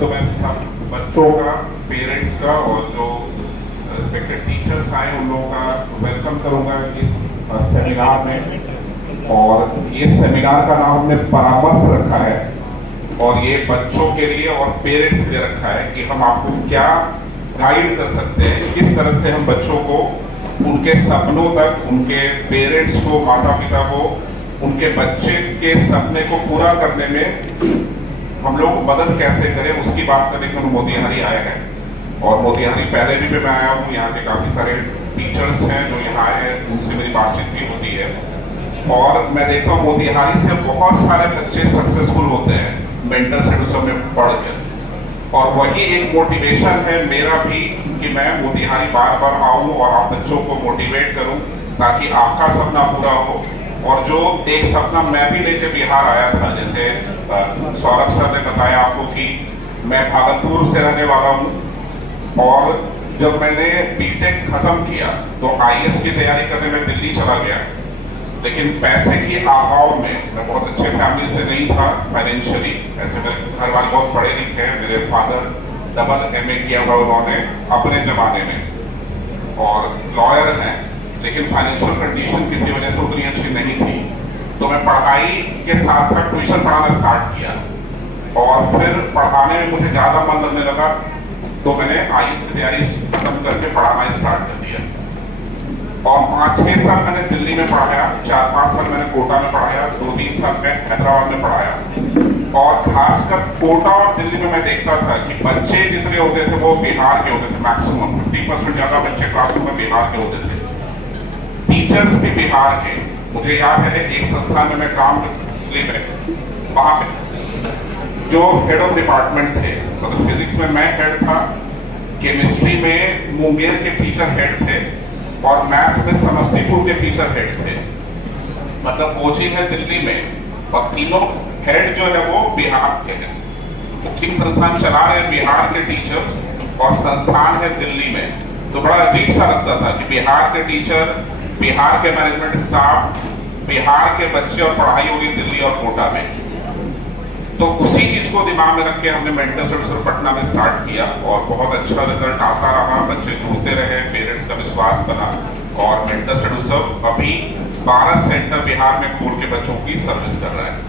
तो मैं सब बच्चों का, पेरेंट्स का और जो रिस्पेक्टेड टीचर्स आए उन लोगों का वेलकम करूंगा इस सेमिनार में। और ये सेमिनार का नाम हमने परामर्श रखा है और ये बच्चों के लिए और पेरेंट्स के लिए रखा है कि हम आपको क्या गाइड कर सकते हैं, किस तरह से हम बच्चों को उनके सपनों तक, उनके पेरेंट्स को, माता पिता को, उनके बच्चे के सपने को पूरा करने में हम लोग मदद कैसे करें, उसकी बात करने के लिए मोतिहारी आए हैं। और मोतिहारी पहले भी मैं आया हूँ, यहाँ के काफ़ी सारे टीचर्स हैं जो यहाँ आए हैं, उनसे मेरी बातचीत भी होती है। और मैं देखता हूँ मोतिहारी से बहुत सारे बच्चे सक्सेसफुल होते हैं मेंटर सेडुसम में पढ़ के, और वही एक मोटिवेशन है मेरा भी कि मैं मोतिहारी बार बार आऊँ और आप बच्चों को मोटिवेट करूँ ताकि आपका सपना पूरा हो। और जो एक सपना मैं भी लेके बिहार आया था, जैसे सौरभ सर ने बताया आपको कि मैं भागलपुर से रहने वाला हूँ और जब मैंने बीटेक खत्म किया तो आईएएस की तैयारी करने में दिल्ली चला गया, लेकिन पैसे की अभाव में, मैं बहुत अच्छे फैमिली से नहीं था फाइनेंशियली, ऐसे मेरे घर वाले बहुत पढ़े लिखे हैं, मेरे फादर डबल एमए किया हुआ उन्होंने अपने जमाने में और लॉयर हैं, लेकिन फाइनेंशियल कंडीशन किसी वजह से उतनी अच्छी नहीं थी। तो मैं पढ़ाई के साथ साथ ट्यूशन पढ़ाना स्टार्ट किया और फिर पढ़ाने में मुझे ज़्यादा मन लगने लगा, तो मैंने आईएएस की तैयारी खत्म करके पढ़ाना स्टार्ट कर दिया। और 5-6 साल मैंने दिल्ली में पढ़ाया, 4-5 साल मैंने कोटा में पढ़ाया, 2-3 साल मैं हैदराबाद में पढ़ाया। और खासकर कोटा और दिल्ली में मैं देखता था कि बच्चे जितने होते थे वो बिहार के होते थे, मैक्सिमम 50% ज़्यादा बच्चे क्लासरूम में बिहार के होते थे, टीचर्स भी बिहार के। मुझे याद है एक संस्थान में मैं काम में, वहाँ पे जो हेड ऑफ डिपार्टमेंट थे, मतलब फिजिक्स में मैं हेड था, केमिस्ट्री में मुंगेर के टीचर हेड थे और मैथ्स में समस्तीपुर के टीचर हेड थे। मतलब कोचिंग है दिल्ली में और तीनों हेड जो है वो बिहार के हैं। कोचिंग संस्थान चला रहे हैं बिहार के टीचर्स और संस्थान है दिल्ली में। तो बड़ा अजीब सा लगता था कि बिहार के टीचर, बिहार के मैनेजमेंट स्टाफ, बिहार के बच्चे और पढ़ाई होगी दिल्ली और कोटा में। तो उसी चीज को दिमाग में रख के हमने मेंटर सेडुसम पटना में स्टार्ट किया और बहुत अच्छा रिजल्ट आता रहा, बच्चे जुड़ते रहे, पेरेंट्स का विश्वास बना और मेंटर सेडुसम अभी 12 सेंटर बिहार में खोल के बच्चों की सर्विस कर रहा है।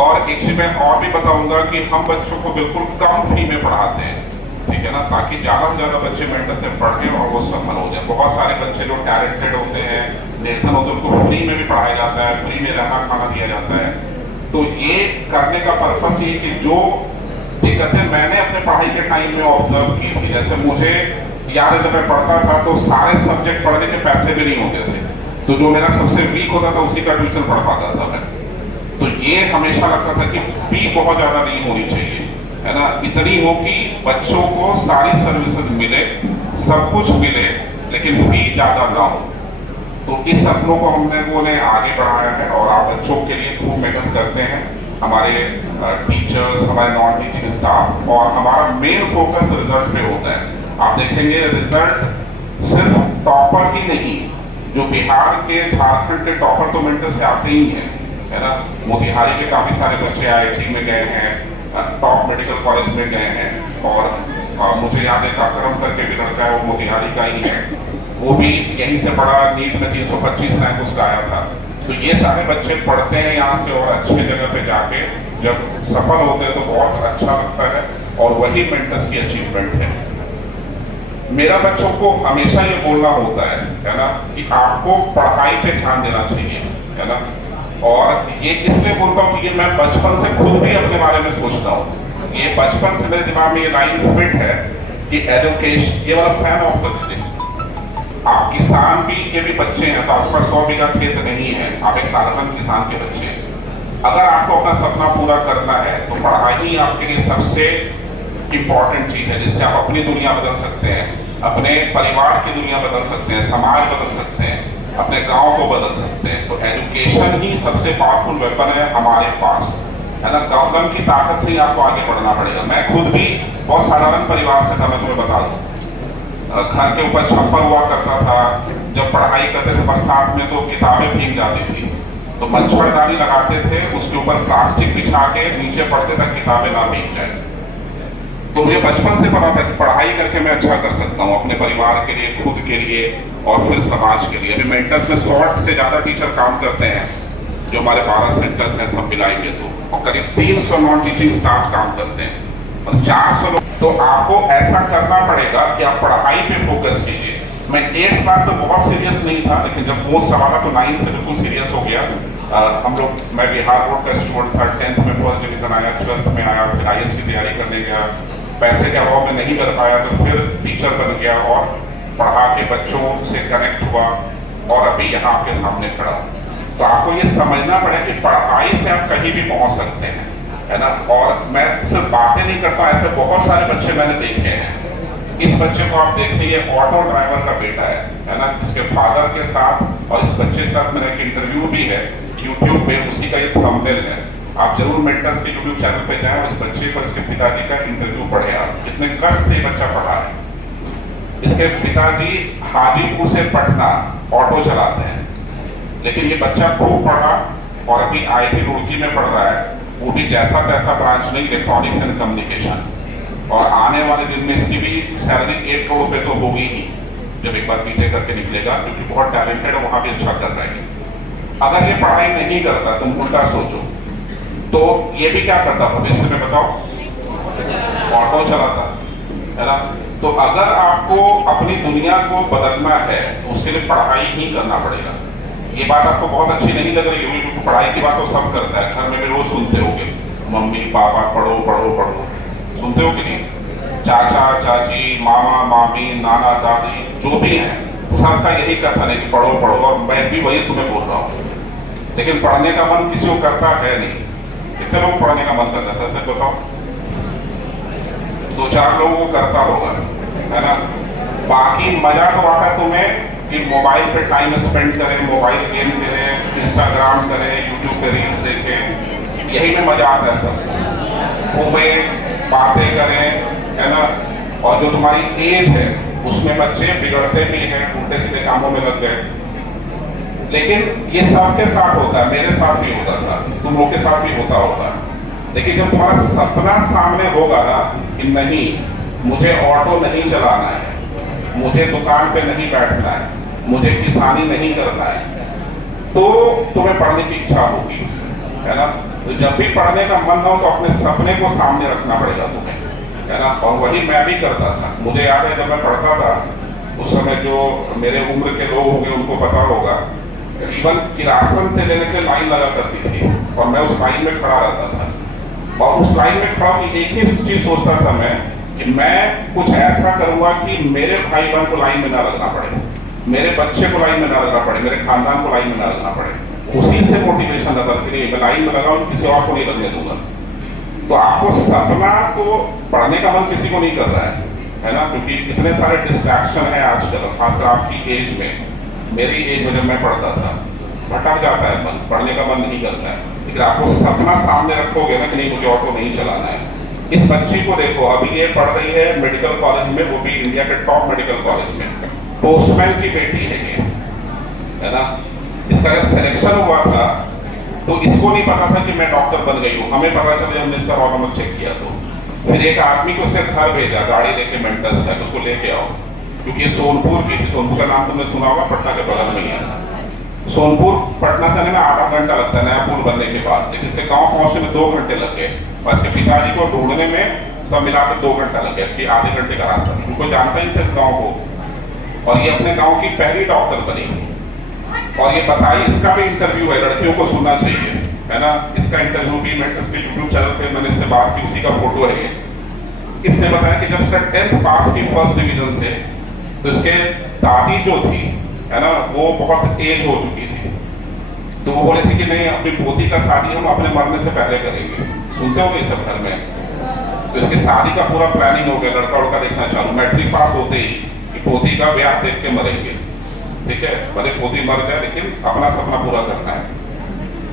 और एक चीज मैं और भी बताऊंगा कि हम बच्चों को बिल्कुल कम फी में पढ़ाते हैं, ठीक है ना, ताकि ज्यादा से ज्यादा बच्चे मेंटर से पढ़ें और वो सफल हो जाए। बहुत सारे बच्चे जो टैलेंटेड होते हैं, निर्धन होते हैं, उनको फ्री में भी पढ़ाया जाता है, फ्री में रहना खाना दिया जाता है। तो ये करने का पर्पस ये कि जो दिक्कतें मैंने अपने पढ़ाई के टाइम में ऑब्जर्व की थी, जैसे मुझे याद है जब मैं पढ़ता था तो सारे सब्जेक्ट पढ़ने के पैसे भी नहीं होते थे, तो जो मेरा सबसे वीक होता था उसी का ट्यूशन पढ़ पाता था मैं। तो ये हमेशा लगता था कि फी बहुत ज्यादा नहीं होनी चाहिए, है ना, इतनी हो कि बच्चों को सारी सर्विसेज मिले, सब कुछ मिले, लेकिन फी ज्यादा ना हो। तो इस सपनों को हमने आगे बढ़ाया है और आप बच्चों के लिए खूब मेहनत करते हैं, हमारे टीचर्स, हमारे नॉन टीचिंग स्टाफ, और हमारा मेन फोकस रिजल्ट पे होता है। आप देखेंगे रिजल्ट सिर्फ टॉपर ही नहीं, जो बिहार के, झारखंड के टॉपर तो मेंटर से आते ही हैं, है ना। मोतिहारी के काफी सारे बच्चे आईआईटी में गए हैं, टॉप मेडिकल कॉलेज में गए हैं, और मुझे याद है काकरम करके भी लड़का है, वो मोतिहारी का ही है, वो भी यहीं से पढ़ा, नीट में 325 रैंक उसका आया था। तो ये सारे बच्चे पढ़ते हैं यहाँ से और अच्छे जगह पे जाके जब सफल होते हैं तो बहुत अच्छा लगता है, और वही मेंटर्स की अचीवमेंट है। मेरा बच्चों को हमेशा ये बोलना होता है ना, कि आपको पढ़ाई पे ध्यान देना चाहिए, है ना। और ये इसलिए बोलता हूँ कि ये मैं बचपन से खुद भी अपने बारे में सोचता हूँ, ये बचपन से मेरे दिमाग में ये लाइन फिट है कि एजुकेशन, ये वाला फैन ऑफ द डे। आप किसान भी के भी बच्चे हैं, तो आपके पास 100 बीघा खेत नहीं है, आप एक साधारण किसान के बच्चे हैं। अगर आपको अपना सपना पूरा करना है तो पढ़ाई आपके लिए सबसे इम्पोर्टेंट चीज है, जिससे आप अपनी दुनिया बदल सकते हैं, अपने परिवार की दुनिया बदल सकते हैं, समाज बदल सकते हैं, अपने गांव को बदल सकते हैं। तो एजुकेशन ही सबसे पावरफुल वेपन है हमारे पास, है ना। गवर्नमेंट की ताकत से ही आपको आगे बढ़ना पड़ेगा। मैं खुद भी बहुत साधारण परिवार से था, मैं तुम्हें बता दूं, घर के ऊपर छप्पर हुआ करता था, जब पढ़ाई करते थे बरसात में तो किताबें भीग जाती थी, तो मच्छरदानी लगाते थे, उसके ऊपर प्लास्टिक बिछा के नीचे पढ़ते तक किताबें ना भीग जाए। तो मुझे बचपन से पता था कि पढ़ाई करके मैं अच्छा कर सकता हूँ अपने परिवार के लिए, खुद के लिए और फिर समाज के लिए। अभी मेंटर्स में 100 से ज़्यादा टीचर काम करते हैं, जो हमारे 12 सेंटर्स हैं सब मिलाएंगे तो, और करीब 300 नॉन टीचिंग स्टाफ काम करते हैं और 400 लोग। तो आपको ऐसा करना पड़ेगा कि आप पढ़ाई पे फोकस कीजिए। मैं 8th क्लास तो बहुत सीरियस नहीं था, लेकिन जब फोर्थ सवाला तो 9th से बिल्कुल सीरियस हो गया। हम लोग, मैं बिहार बोर्ड का स्टूडेंट था, 10th में फर्स्ट डिवीजन आया, 12th में आया, फिर IAS की तैयारी करने गया, पैसे के अभाव में नहीं कर पाया, तो फिर टीचर बन गया और पढ़ा के बच्चों से कनेक्ट हुआ और अभी यहाँ आपके सामने खड़ा। तो आपको ये समझना पड़ेगा कि पढ़ाई से आप कहीं भी पहुंच सकते हैं, है ना। और मैं सिर्फ बातें नहीं करता, ऐसे बहुत सारे बच्चे मैंने देखे हैं। इस बच्चे को आप देखिए, ऑटो ड्राइवर का बेटा है ना, इसके फादर के साथ, और इस बच्चे के साथ मेरा एक इंटरव्यू भी है यूट्यूब पे, उसी का ये थंबनेल है। आप जरूर मेंटर्स के यूट्यूब चैनल पे जाएं, उस बच्चे पर इसके पिताजी का इंटरव्यू पढ़े। आप कितने कष्ट से बच्चा पढ़ा है। इसके पिताजी हाजीपुर से पटना ऑटो चलाते हैं, लेकिन ये बच्चा खूब पढ़ा और अभी IIT रुड़की में पढ़ रहा है, वो भी जैसा तैसा ब्रांच नहीं, इलेक्ट्रॉनिक्स एंड कम्युनिकेशन। और आने वाले दिन में इसकी भी सैलरी 1 करोड़ रुपए तो होगी ही जब एक बार बीटेक करके निकलेगा, क्योंकि बहुत टैलेंटेड है, वहां भी अच्छा कर रहा है। अगर ये पढ़ाई नहीं करता, तुम उल्टा सोचो, तो ये भी क्या करता भविष्य में बताओ, ऑटो चलाता, है ना। तो अगर आपको अपनी दुनिया को बदलना है तो उसके लिए पढ़ाई ही करना पड़ेगा। ये बात आपको बहुत अच्छी नहीं लग रही होगी, क्योंकि पढ़ाई की बात तो सब करता है, घर में भी रोज सुनते होगे, मम्मी पापा पढ़ो पढ़ो पढ़ो, सुनते हो कि नहीं। चाचा चाची, मामा मामी, नाना दादी, जो भी है, सबका यही कथन है कि पढ़ो पढ़ो, और मैं भी वही तुम्हें बोल रहा हूँ। लेकिन पढ़ने का मन किसी को करता है नहीं। कितने लोग पढ़ने का मन करता है, सच बताओ? 2-4 लोगों को करता होगा, है ना। बाकी मजा तो आता है तुम्हें कि मोबाइल पे टाइम स्पेंड करें, मोबाइल गेम करें, इंस्टाग्राम करें, यूट्यूब पे रील्स देखें, यही में मजा आता है सब। घूमें, बातें करें, है ना। और जो तुम्हारी एज है उसमें बच्चे बिगड़ते भी हैं, उल्टे सीधे कामों में लग गए। लेकिन ये सबके साथ होता है, मेरे साथ भी होता था, तुम लोग के साथ भी होता होगा। लेकिन जब तुम्हारा सपना सामने होगा ना कि नहीं, मुझे ऑटो नहीं चलाना है, मुझे दुकान पे नहीं बैठना है, मुझे किसानी नहीं करना है, तो तुम्हें पढ़ने की इच्छा होगी, है ना। तो जब भी पढ़ने का मन हो तो अपने सपने को सामने रखना पड़ेगा तुम्हें, है ना। और वही मैं भी करता था। मुझे याद है जब मैं पढ़ता था उस समय, जो मेरे उम्र के लोग होंगे उनको पता होगा, इवन किरासन से लेने के लाइन लगा करती थी और मैं उस लाइन में खड़ा रहता था। और उस लाइन में खड़ा एक ही चीज सोचता था मैं कि मैं कुछ ऐसा करूंगा कि मेरे भाई बहन को लाइन में ना लगना पड़े, मेरे बच्चे को लाइन में ना लगना पड़े, मेरे खानदान को लाइन में ना लगना पड़े। उसी से मोटिवेशन आता था कि मैं लाइन में लगा हूं, किसी और को नहीं लगने दूंगा। तो आपको सपना को, पढ़ने का मन किसी को नहीं कर रहा है ना, क्योंकि इतने सारे डिस्ट्रैक्शन है आजकल, खासकर आपकी एज में। मेरी एज में जब मैं पढ़ता था, भटक जाता है मन, पढ़ने का मन नहीं करता है। लेकिन आपको सपना सामने रखोगे ना कि नहीं, मुझे ऑटो नहीं चलाना है। इस बच्ची को देखो, अभी ये पढ़ रही है मेडिकल कॉलेज में, वो भी इंडिया के टॉप मेडिकल कॉलेज में, पोस्टमैन की बेटी है ये, है ना। इसका जब सिलेक्शन हुआ था तो इसको नहीं पता था कि मैं डॉक्टर बन गई हूँ। हमें पता चला, हमने इसका रोल नंबर चेक किया तो फिर एक आदमी को उससे घर भेजा, गाड़ी लेके मेंटर्स का, उसको लेके आओ, क्योंकि ये सोनपुर की थी। सोनपुर का नाम तुमने सुना होगा, पटना के बगल में ही है। सोनपुर पटना से आने में आधा घंटा लगता है नया पुल बनने के बाद, लेकिन इससे गाँव पहुंचने में 2 घंटे लग गए। और इसके पिताजी को ढूंढने में सब मिलाकर 2 घंटा लग गया, कि आधे घंटे का रास्ता। उनको जानता ही था इस गाँव को, और ये अपने गाँव की पहली डॉक्टर बनी। और ये बताइए, इसका भी इंटरव्यू है, लड़कियों को सुनना चाहिए, है ना। इसका इंटरव्यू भी मैं इसके यूट्यूब चैनल पे मैंने इससे बात की, उसी का फोटो है ये। इसने बताया कि जब इसका 10th पास की फर्स्ट डिवीजन से, तो इसके दादी जो थी, है ना, वो बहुत एज हो चुकी थी। तो वो बोले थे कि नहीं, अपनी पोती का शादी हम अपने मरने से पहले करेंगे। सुनते हो ये सब घर में। तो इसकी शादी का पूरा प्लानिंग हो गया, लड़का उड़का देखना चालू, मैट्रिक पास होते ही कि पोती का ब्याह देख के मरेंगे, ठीक है, भले पोती मर जाए लेकिन अपना सपना पूरा करना है।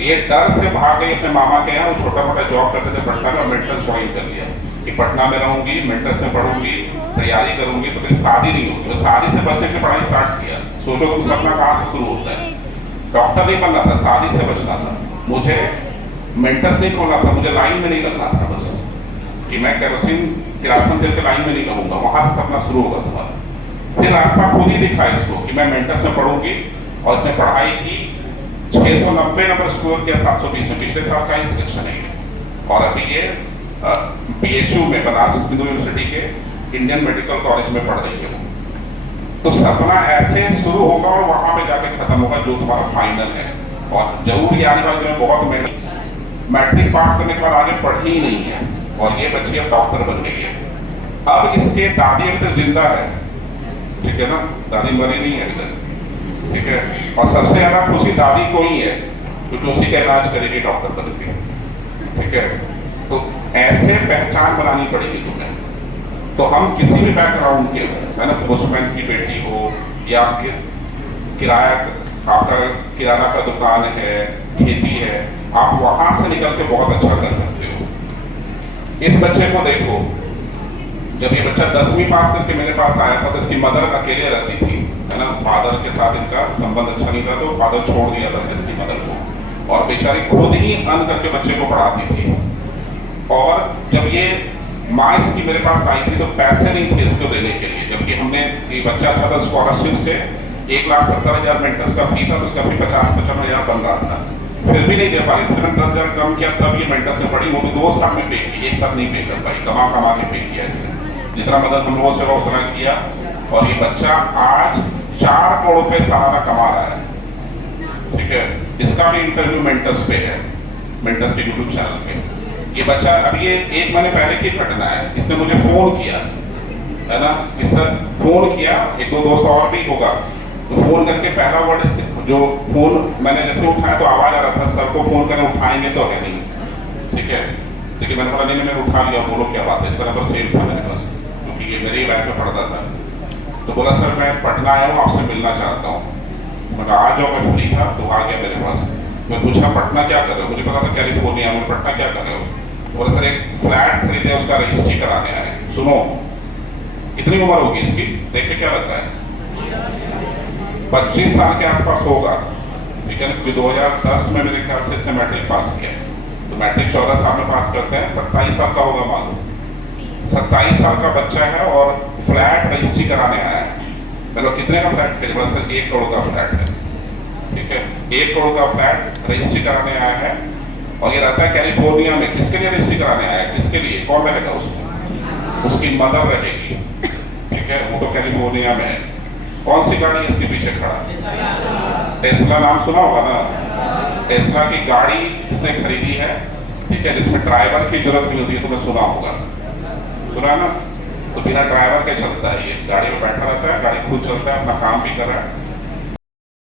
ये डर से भाग गई अपने मामा के यहाँ, वो छोटा मोटा जॉब करते थे पटना में, मेंटर्स ज्वाइन कर लिया कि पटना में रहूंगी, मेंटर्स में पढ़ूंगी, तैयारी करूंगी, तो फिर शादी नहीं होगी। तो शादी से बचने की पढ़ाई स्टार्ट किया। सोचो तुम सपना कहाँ से शुरू होता है। डॉक्टर नहीं बनना था, शादी से बचना था। मुझे मेंटर्स नहीं खोलना था, मुझे लाइन में नहीं लगना था, बस कि मैं केरोसिन क्लास मंदिर के लाइन में नहीं कहूँगा, वहाँ से सपना शुरू होगा तुम्हारा। फिर रास्ता खुद ही दिखा इसको कि मैं मेंटस में पढ़ूंगी, और इसने पढ़ाई की, 690 नंबर स्कोर किया 720 में, पिछले साल का ही सिलेक्शन है ये। और अभी ये BHU में बनारस हिंदू यूनिवर्सिटी के इंडियन मेडिकल कॉलेज में पढ़ रही है। तो सपना ऐसे शुरू होगा और वहां पे जाके खत्म होगा जो तुम्हारा फाइनल है। और जरूर ये आने वाले दिनों में बहुत मेहनत, मैट्रिक पास करने के बाद आगे पढ़ी ही नहीं है, और ये बच्ची अब डॉक्टर बन गई है। अब इसके दादी अभी तक जिंदा है, ठीक है ना, दादी मरी नहीं है अभी तक, ठीक है। और सबसे ज्यादा खुशी दादी को ही है, क्योंकि उसी का इलाज करेगी डॉक्टर बन के, ठीक है। तो ऐसे पहचान बनानी पड़ेगी तुम्हें। तो हम किसी भी बैकग्राउंड के, है ना, पोस्टमैन की बेटी हो, या फिर किराया, आपका किराना का दुकान है, खेती है, आप वहां से निकल के बहुत अच्छा कर सकते हो। इस बच्चे को देखो, जब ये बच्चा 10वीं पास करके मेरे पास आया था तो इसकी मदर अकेले रहती थी, है ना, फादर के साथ इनका संबंध अच्छा नहीं था, तो फादर छोड़ दिया था इसकी मदर को, और बेचारी खुद ही अर्न करके बच्चे को पढ़ाती थी। और जब ये माँ इसकी मेरे पास आई थी तो पैसे नहीं थे इसको देने के लिए, जबकि हमने ये बच्चा था तो स्कॉलरशिप से 1,70,000 मेंटर्स का फी था, तो उसका भी 50-55 हज़ार बन रहा था, फिर भी नहीं दे पाई। फिर मैंने 10,000 कम किया, तब ये मेंटर्स में पढ़ी। वो भी 2 साल में पे की, एक साथ नहीं पे कर पाई, कमा के पे किया इसने। जितना मदद हम लोगों से हो उतना किया, और ये बच्चा आज 4 करोड़ रुपए सालाना कमा रहा है, ठीक है। इसका भी इंटरव्यू मेंटर्स पे है, मेंटर्स के यूट्यूब चैनल पे। ये बच्चा अभी ये 1 महीने पहले की घटना है, इसने मुझे फोन किया, है ना, इसने फोन किया, 1-2 दोस्त और भी होगा, तो फोन करके पहला वर्ड जो फोन मैंने जैसे उठाया तो आवाज आ रहा था, सर को फोन करें, उठाएंगे तो है नहीं, ठीक है। लेकिन मैंने बोला नहीं, मैंने उठा लिया, बोलो क्या बात है, इसका नंबर सेव था मेरे पास, क्योंकि ये मेरे बैच में पढ़ता था। तो बोला सर मैं पटना आया हूँ, आपसे मिलना चाहता हूँ। मैं आ जाओ, मैं फ्री था, तो आ गया मेरे पास। मैं पूछा पटना क्या कर रहे हो, मुझे पता था कैलिफोर्निया में, पटना क्या कर रहे हो। बोले सर एक फ्लैट खरीदे, उसका रजिस्ट्री कराने आए। सुनो, कितनी उम्र होगी इसकी, देख के क्या लगता है, 25 साल के आसपास होगा, ठीक है। 2010 में मेरे ख्याल से इसने मैट्रिक पास किया, तो मैट्रिक 14 साल में पास करते हैं, 27 साल का होगा मान लो, 27 साल का बच्चा है और फ्लैट रजिस्ट्री कराने आया है। मतलब कितने का फ्लैट है, सर 1 करोड़ का फ्लैट है, ठीक है। 1 करोड़ का फ्लैट रजिस्ट्री कराने आया है, और ये रहता है कैलिफोर्निया में। किसके लिए रजिस्ट्री कराने आया है, किसके लिए, कौन रहेगा उसको, उसकी मदर रहेगी, ठीक है। वो तो कैलिफोर्निया में है। कौन सी गाड़ी इसके पीछे खड़ा, टेस्ला नाम सुना होगा ना, टेस्ला की गाड़ी इसने खरीदी है, ठीक है, जिसमें ड्राइवर की जरूरत नहीं होती है, तुम्हें सुना होगा, सुना ना। तो बिना ड्राइवर के चलता है, ये गाड़ी में बैठा रहता है, गाड़ी खुद चलता है, अपना काम भी कर रहा है।